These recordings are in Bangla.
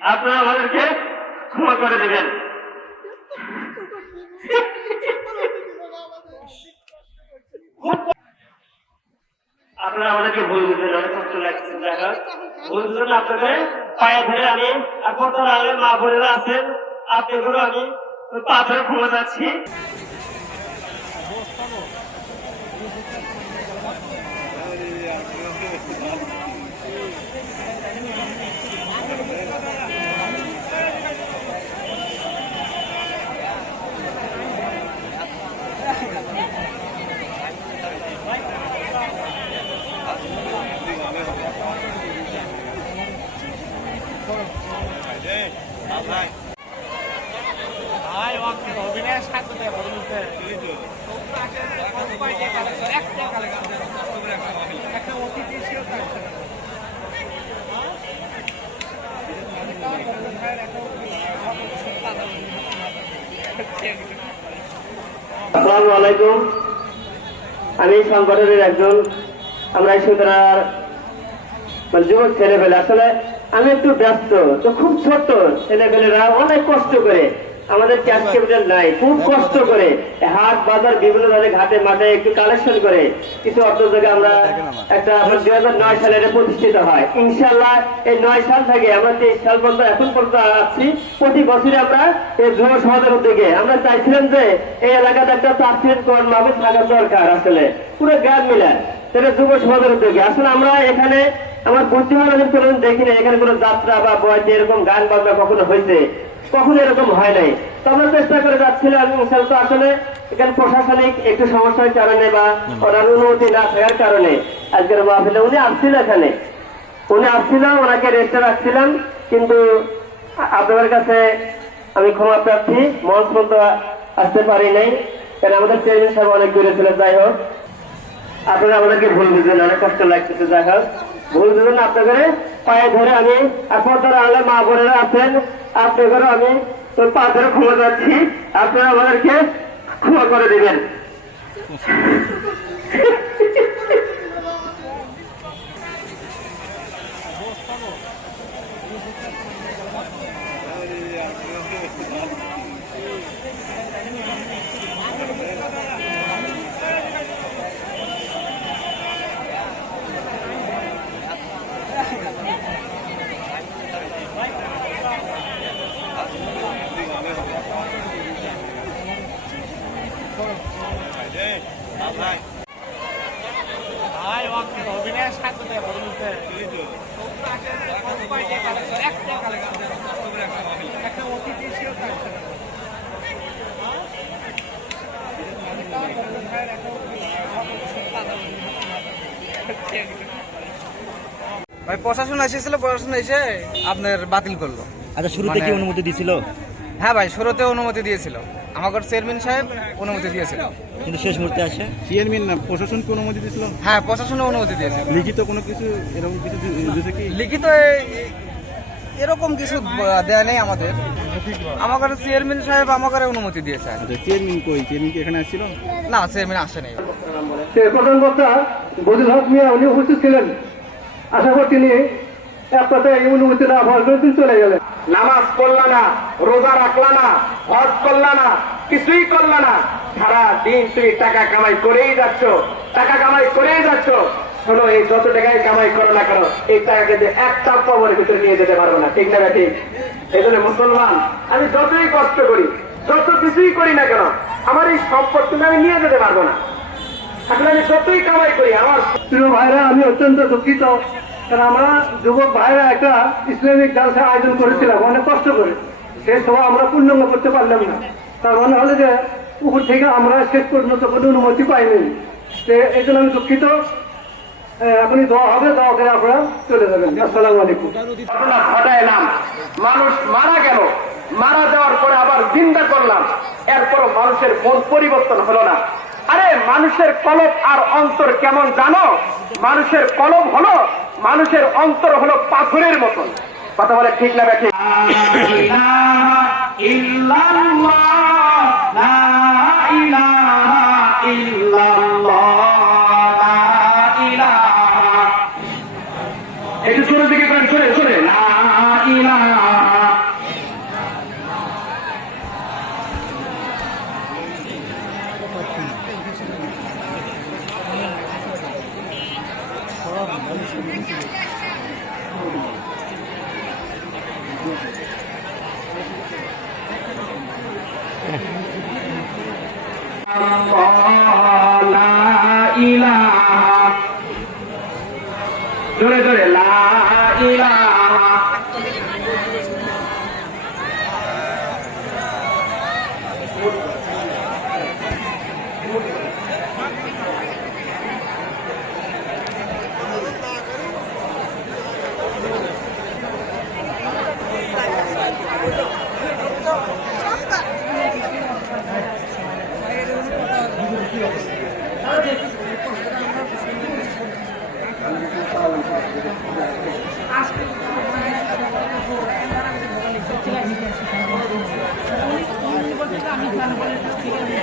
আপনারা আমাদেরকে ক্ষমা করে দেবেন। আপনারা আমাদেরকে ভুল বুঝবেন অনেক কষ্ট লাগছে ভুল বুঝবেন আপনাদের পায়ে ধরে আমি আপনার আগে মা বোনেরা আছেন আপনি আমি পা ধরে ক্ষমা যাচ্ছি আসসালামু আলাইকুম। আমি সংগঠনের একজন আমরা এই সুতরার মানে যুবক ছেলেবেলে আসলে আমি একটু ব্যস্ত, তো খুব ছোট ছেলেবেলেরা অনেক কষ্ট করে আমাদের ক্যাশ ক্যাপিটাল নাই। খুব কষ্ট করে হাট বাজার বিভিন্ন ধরনের ঘাটে মাঠে একটু কালেকশন করে কিছু অর্থ থেকে আমরা একটা দুই হাজার নয় সালে এটা প্রতিষ্ঠিত হয়। ইনশাল্লাহ এই নয় সাল থেকে আমরা তেইশ সাল পর্যন্ত এখন পর্যন্ত আছি। প্রতি বছরে আমরা এই যুব সমাজের উদ্যোগে আমরা চাইছিলাম যে এই এলাকাতে একটা কোয়ার মাহফিল থাকা দরকার আসলে। পুরো গ্রাম মিলে সেটা যুব সমাজের উদ্যোগে। আসলে আমরা এখানে আমার বুদ্ধিমান আমি কোনোদিন দেখি না এখানে কোনো যাত্রা বা বয়সে এরকম গান বাজনা কখনো হয়েছে। কখনো এরকম হয় নাই। তো আমরা চেষ্টা করে যাচ্ছিলাম ইনশাল তো আসলে এখানে প্রশাসনিক একটু সমস্যার কারণে বা ওনার অনুমতি না থাকার কারণে আজকের মাহফিলে উনি আসছিল এখানে। উনি আসছিল ওনাকে রেস্টে রাখছিলাম কিন্তু আপনাদের কাছে আমি ক্ষমা প্রার্থী মঞ্চ পর্যন্ত আসতে পারি নাই। কারণ আমাদের চেয়ারম্যান সাহেব অনেক দূরে ছিল যাই হোক। আপনারা আমাদেরকে ভুল বুঝবেন অনেক কষ্ট লাগতেছে যাই হোক। ভুল বুঝবেন না আপনাদের? পায়ে ধরে আমি আপনার দ্বারা আলে মা বোনেরা আছেন। আপনাদের আমি পা ধরে ক্ষমা যাচ্ছি আপনারা আমাদেরকে ক্ষমা করে দিবেন। ভাই প্রশাসন এসেছিল প্রশাসন এসে আপনার বাতিল করল। আচ্ছা শুরুতে কি মানে- অনুমতি দিছিল হ্যাঁ ভাই শুরুতে অনুমতি দিয়েছিল। আমাদের চেয়ারম্যান সাহেব অনুমতি দিয়েছিল। কিন্তু শেষ মুহূর্তে আসে? চেয়ারম্যান না প্রশাসনকে অনুমতি দিয়েছিল? হ্যাঁ প্রশাসনে অনুমতি দিয়েছিল। লিখিত কোনো কিছু এরকম কিছু দিয়েছে কি? লিখিত এরকম কিছু দেয়া নেই আমাদের। আমাদের চেয়ারম্যান সাহেব আমাদের অনুমতি দিয়েছে। আচ্ছা চেয়ারম্যান কই? চেয়ারম্যান কি এখানে আসছিল? না চেয়ারম্যান আসেনি প্রধান বক্তা বদিল হক মিয়া উনি উপস্থিত ছিলেন। আশা করি তিনি এক কথায় অনুমতি না হওয়ার জন্য চলে গেলেন। নামাজ পড়লা না রোজা রাখলা না হজ করলা না কিছুই করলা না। সারা দিন তুমি টাকা কামাই করেই যাচ্ছ টাকা কামাই করেই যাচ্ছ। শোনো, এই যত টাকাই কামাই করো না কেন এই টাকা কিন্তু একটা কবরের ভিতরে নিয়ে যেতে পারব না, ঠিক না ঠিক এই জন্য মুসলমান, আমি যতই কষ্ট করি, যত কিছুই করি না কেন, আমার এই সম্পদ তুমি আমি নিয়ে যেতে পারব না। আমি করি অত্যন্ত দুঃখিত, কারণ আমরা যুবক ভাইরা একটা ইসলামিক আয়োজন করেছিলাম, অনেক কষ্ট করে। সেই সভা আমরা পূর্ণাঙ্গ করতে পারলাম না। তার মানে হলো যে উপর থেকে আমরা শেষ পর্যন্ত কোনো অনুমতি পাইনি। এই জন্য আমি দুঃখিত। এখনই দোয়া হবে, দোয়া করে আপনারা চলে যাবেন। আসসালামু আলাইকুম। মানুষ মারা গেল। মারা যাওয়ার পরে আবার চিন্তা করলাম। এরপর মানুষের মন পরিবর্তন হলো না। আরে, মানুষের কলব আর অন্তর কেমন জানো? মানুষের কলব হলো, মানুষের অন্তর হলো পাথরের মতন। কথা বলে ঠিক না একটু শুরু কি করেন চলে চলে Oh.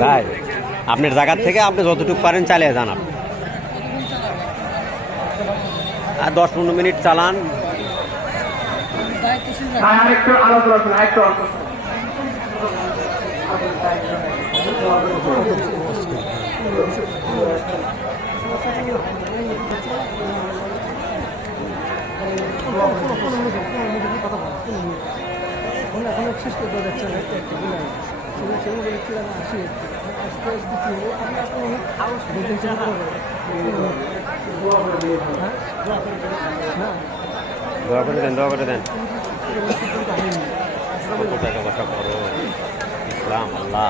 তাই? আপনার জায়গার থেকে আপনি যতটুকু পারেন চালিয়ে যান আপনি। আর দশ পনেরো মিনিট চালান। হ্যাঁ, আরেকটু দোয়া করে দেন দোয়া করে দেন কত টাকা কথা করো ইসলাম আল্লাহ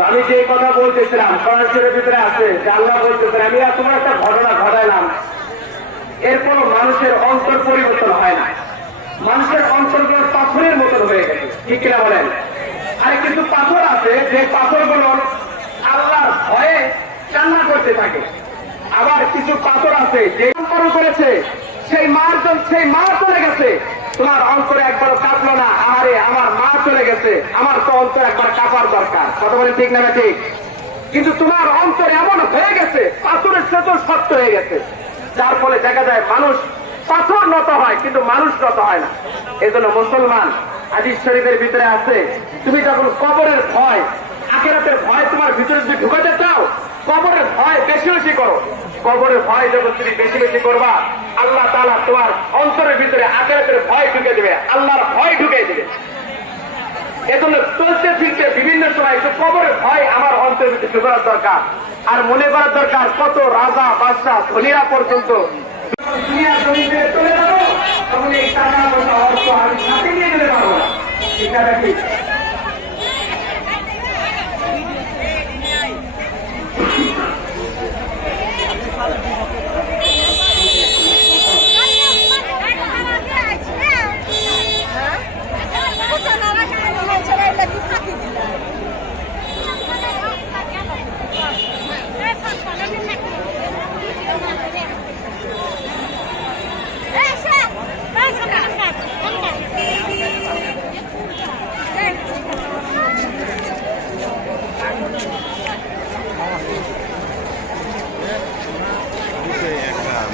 আমি যে কথা বলতেছিলাম কোরআন ভিতরে আছে আল্লাহ বলতেছেন আমি তোমার একটা ঘটনা ঘটাইলাম। এর কোন মানুষের অন্তর পরিবর্তন হয় না। মানুষের অন্তরগুলো পাথরের মতন হয়ে গেছে, ঠিক কিনা বলেন? আর কিছু পাথর আছে, যে পাথরগুলো আল্লাহর ভয়ে কান্না করতে থাকে। আবার কিছু পাথর আছে, যে অন্তর করেছে, সেই মার জন- সেই মা চলে গেছে। তোমার অন্তরে একবার কাঁপলো না আরে আমার মা চলে গেছে। আমার তো অন্তর একবার কাঁপার দরকার। কথা বলেন ঠিক না ঠিক? কিন্তু তোমার অন্তর এমন হয়ে গেছে, পাথরের সাথে শক্ত হয়ে গেছে। যার ফলে দেখা যায় মানুষ পাথর নত হয়, কিন্তু মানুষ নত হয় না। এই জন্য মুসলমান, হাদিস শরীফের ভিতরে আছে, তুমি যখন কবরের ভয়, আখেরাতের ভয় তোমার ভিতরে যদি ঢুকাতে চাও, কবরের ভয় বেশি বেশি করো। কবরের ভয় যখন তুমি বেশি বেশি করবা, আল্লাহ তালা তোমার অন্তরের ভিতরে আখেরাতের ভয় ঢুকে দেবে। আল্লাহর ভয় ঢুকে দেবে এজন্য চলতে ফিরতে বিভিন্ন সময় একটু কবরের ভয় আমার অন্তরের ভিতরে ঢুকানোর দরকার। আর মনে করার দরকার কত রাজা, বাদশাহ, ধনীরা পর্যন্ত দুনিয়ার জমি চলে যাব তখন অর্থ আছে ঠিক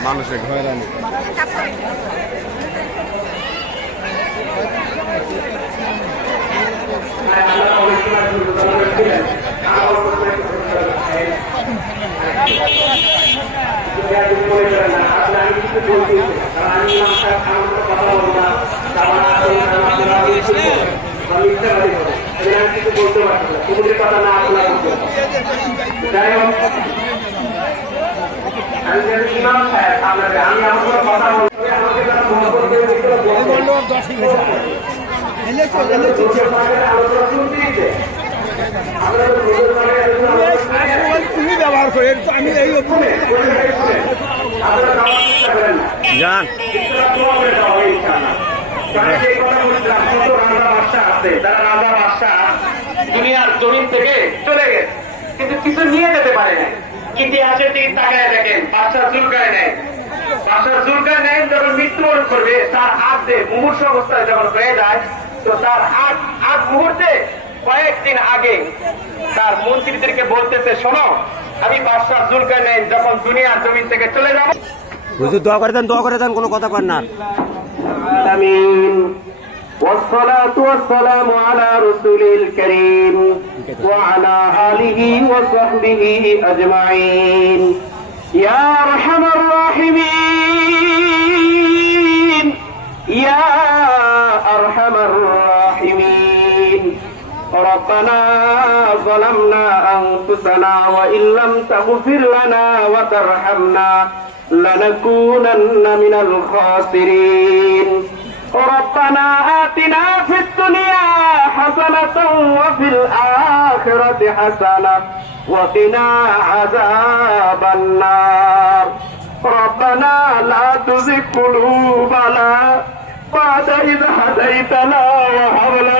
মানুষের ঘয়রানি আমি আমি কিছু বলতে পারছি না কমিটির কথা না শোনা পর্যন্ত। যাই হোক আমি যেহেতু ইমাম সাহেব আপনাদের আমি আমার কোনো কথা বলতে আমাকে যারা মহাপরিদের ভিতরে বলছেন, আলোচনা শুনতেই যে। আমরা তো নিজের ঘরে একজন আলোচনা তুমি ব্যবহার করে আমি এই শুনে, শুনে, শুনে। আপনারা যাওয়ার চেষ্টা করেন না। যান ইসরা দোয়া করে দেওয়া হবে ইনশাআল্লাহ। আমি যে কথা বলছিলাম, কত আছে, যারা রাজা বাদশাহ দুনিয়ার জমিন থেকে চলে গেছে। কিন্তু কিছু নিয়ে যেতে পারে না ইতিহাসের দিকে তাকায় দেখেন বাদশাহ জুলকায় নেয়। বাদশাহ জুলকায় নেয় যখন মৃত্যুবরণ করবে তার হাত দিয়ে মুমূর্ষ অবস্থায় যখন হয়ে যায় তো তার হাত আগ মুহূর্তে কয়েকদিন আগে তার মন্ত্রীদেরকে বলতেছে শোনো আমি বাদশাহ জুলকায় নেই যখন দুনিয়ার জমিন থেকে চলে যাবো হুজুর দোয়া করে দেন দোয়া করে দেন কোনো কথা কর না آمين والصلاة والسلام على رسول الكريم وعلى آله وصحبه أجمعين يا أرحم الراحمين ربنا ظلمنا أنفسنا وإن لم تغفر لنا وترحمنا لنكونن من الخاسرين. ربنا آتنا في الدنيا حسنة وفي الآخرة حسنة وقنا عذاب النار. ربنا لا تزغ قلوبنا بعد إذ هديتنا وهب لنا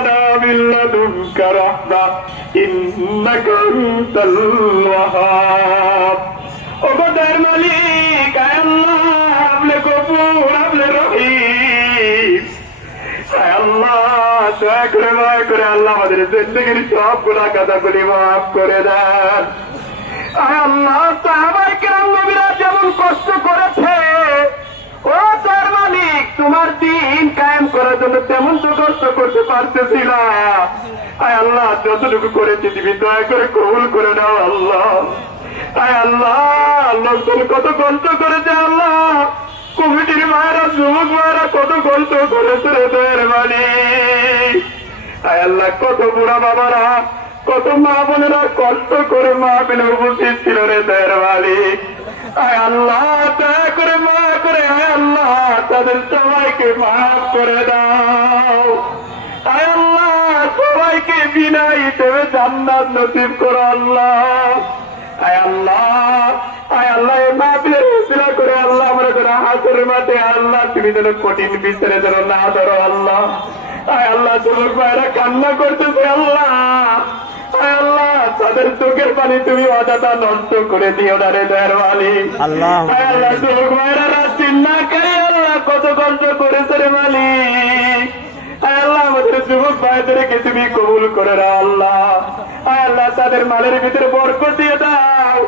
من لدنك رحمة إنك أنت الوهاب ওগোদার মালিক আয় আল্লাহ আপনি গফুর আপনি রহিম আয় আল্লাহ দয়া করে দয়া করে আল্লাহ আমাদের জিন্দগির সব গুণা কাদাগুলি মাফ করে দেন আয় আল্লাহ সাহাবাই কেরাম নবীরা যেমন কষ্ট করেছে ও তার মালিক তোমার দিন কায়েম করার জন্য তেমন তো কষ্ট করতে পারতেছিল। আয় আল্লাহ, যতটুকু করেছি তুমি দয়া করে কবুল করে নাও আল্লাহ। আয় আল্লাহ, লোকজন কত কষ্ট করেছে আল্লাহ। কমিটির মায়েরা, যুবক মায়েরা কত কষ্ট করেছে রে তোর মালিক আয় আল্লাহ, কত বুড়া বাবারা, কত মা বোনেরা কষ্ট করে মা পেলে উপস্থিত ছিল রে তোর মালিক আল্লাহ, দয়া করে মা করে আল্লাহ, তাদের সবাইকে মাফ করে দাও। আল্লাহ, সবাইকে বিনা হিসেবে জান্নাত নসিব করো আল্লাহ। আয় আল্লাহ আয় আল্লাহ, এই মাহফিলের উসিলা করে আল্লাহ আমরা যেন হাসরের মাঠে আল্লাহ, তুমি যেন কঠিন বিচারে যেন না ধরো আল্লাহ। আয় আল্লাহ, যুবক ভাইরা কান্না করতেছে আল্লাহ। তাদের চোখের পানি তুমি অযথা নষ্ট করে দিও না রে দয়ারওয়ালি। আল্লাহ। আল্লাহ না খাই কত কষ্ট করেছে রে মালিক। আল্লাহ আমাদের যুবক ভাইদেরকে তুমি কবুল করে দাও আল্লাহ। আল্লাহ তাদের মালের ভিতরে বরকত দিয়ে দাও।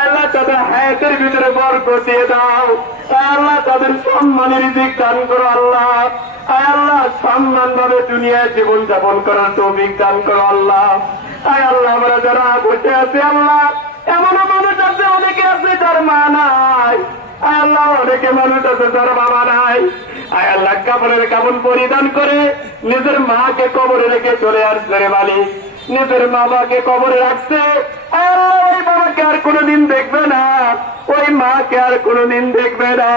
আল্লাহ তাদের হায়াতের ভিতরে বরকত দিয়ে দাও। আল্লাহ তাদের সম্মানের দিক দান করো আল্লাহ। আল্লাহ সম্মান ভাবে দুনিয়ায় জীবন যাপন করার তৌফিক দান করো আল্লাহ। আয় আল্লাহ, আমরা যারা বসে আছি, আল্লাহ এমনও মানুষ আছে, অনেকে আছে যার মা নাই। আল্লাহ, অনেকে মানুষ আছে যার বাবা নাই। আয় আল্লাহ, কাপড়ের কাপড় পরিধান করে নিজের মাকে কবরে রেখে চলে আসছে রে মালিক। নিজের বাবাকে কবরে রাখছে। ওই বাবাকে আর কোনোদিন দেখবে না। ওই মাকে আর কোনোদিন দেখবে না।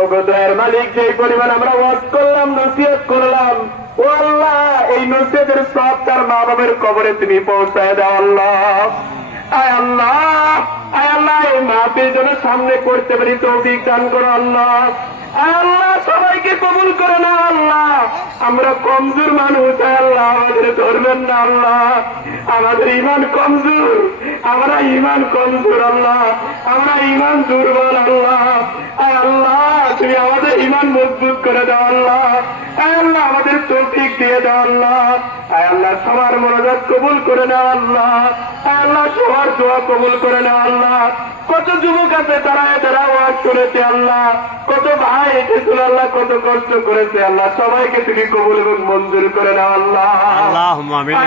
ওগোদয়ের মালিক যে পরিমাণ আমরা ওয়াজ করলাম, নসিহত করলাম ও আল্লাহ এই নসিহতের সব তার মা বাবার কবরে তুমি পৌঁছায় দাও আল্লাহ। আয় আল্লাহ আয় আল্লাহ, এই মাহফিল যেন সামনে করতে পারি তো দান করো আল্লাহ। আয় আল্লাহ, সবাইকে কবুল করে না আমরা কমজোর মানুষ আল্লাহ আমাদের ধরবেন না আল্লাহ। আমাদের ইমান কমজোর, আমরা ইমান কমজোর আল্লাহ। আমরা ইমান দুর্বল আল্লাহ। আল্লাহ, তুমি আমাদের ইমান মজবুত করে দাও আল্লাহ। আল্লাহ, আমাদের তৌফিক দিয়ে দাও আল্লাহ। আয় আল্লাহ সবার মনোজাত কবুল করে নাও আল্লাহ। আয় আল্লাহ সবার দোয়া কবুল করে নাও আল্লাহ। কত যুবক আছে তারা তারা ওয়াজ করেছে আল্লাহ। কত ভাই এসেছিল আল্লাহ কত কষ্ট করেছে আল্লাহ। সবাইকে তুমি কবুল এবং মঞ্জুর করে নাও আল্লাহ।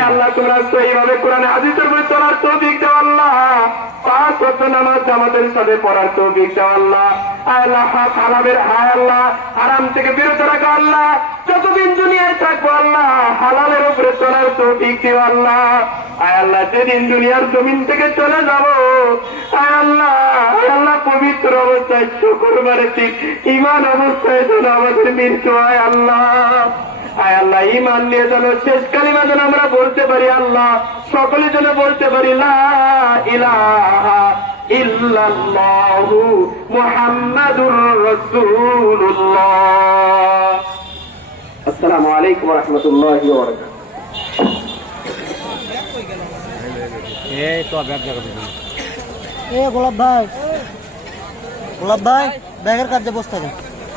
আল্লাহ তোমরা সেইভাবে কোরআনে হাদিসের বই চলার তৌফিক দাও আল্লাহ। পাঁচ নামাজ জামাতের সাথে পড়ার তো দাও আল্লাহ। আল্লাহ হারামের হায় আল্লাহ। হারাম থেকে বিরত রাখো আল্লাহ। যতদিন দুনিয়ায় থাকব আল্লাহ হালালের উপরে চলার তো দিও আল্লাহ। আয় আল্লাহ, যেদিন দুনিয়ার জমিন থেকে চলে যাব, আয় আল্লাহ আল্লাহ, পবিত্র অবস্থায় শুকুরবারে ঠিক ইমান অবস্থায় যেন আমাদের মৃত্যু হয় আল্লাহ। আয় আল্লাহ ইমান নিয়ে যেন শেষ কালিমা যেন আমরা বলতে পারি আল্লাহ। সকলে যেন বলতে পারি, লা ইলাহা ইল্লাল্লাহু মুহাম্মাদুর রাসূলুল্লাহ। আসসালামু আলাইকুম রহমতুল্লাহ রাহমাতুল্লাহি ওয়া বারাকাতুহু এই তো ব্যবসা করতে এ গোলাপ ভাই গোলাপ ভাই ব্যাগের কাজে বসে থাকেন।